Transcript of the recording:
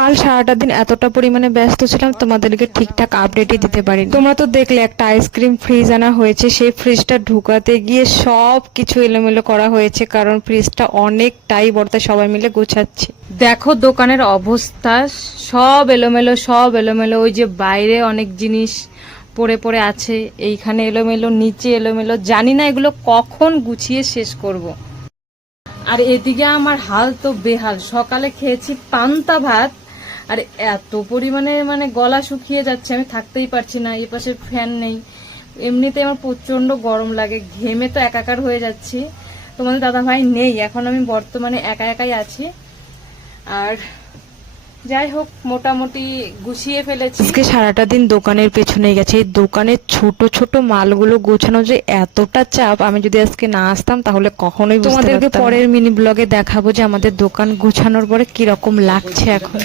কাল সারাটা দিন এতটা পরিমাণে ব্যস্ত ছিলাম, তোমাদেরকে ঠিকঠাক আপডেটই দিতে পারিনি। তোমরা তো দেখলে একটা আইসক্রিম ফ্রিজ আনা হয়েছে, সেই ফ্রিজটা ঢুকাতে গিয়ে সব কিছু এলোমেলো করা হয়েছে, কারণ ফ্রিজটা অনেকটাই বড়, তাই সবাই মিলে গোছাচ্ছে। দেখো দোকানের অবস্থা, সব এলোমেলো, সব এলোমেলো। ওই যে বাইরে অনেক জিনিস পড়ে পড়ে আছে, এইখানে এলোমেলো, নিচে এলোমেলো। জানি না এগুলো কখন গুছিয়ে শেষ করব। আর এদিকে আমার হাল তো বেহাল। সকালে খেয়েছি পান্তা ভাত, আর এত পরিমাণে গলা শুকিয়ে যাচ্ছে, আমি থাকতেই পারছি না। এই পাশে ফ্যান নেই, এমনিতে আমার প্রচন্ড গরম লাগে, ঘেমে তো একাকার হয়ে যাচ্ছি। তোমাদের দাদা ভাই নেই এখন, আমি বর্তমানে একা একাই আছি। আর যাই হোক, মোটামুটি গুছিয়ে ফেলেছি। আজকে সারাটা দিন দোকানের পেছনে গেছে। এই দোকানের ছোট ছোট মালগুলো গোছানো যে এতটা চাপ, আমি যদি আজকে না আসতাম তাহলে কখনোই বুঝতে পারতাম না। তোমাদেরকে পরের মিনি ব্লগে দেখাবো যে আমাদের দোকান গোছানোর পরে কিরকম লাগছে এখন।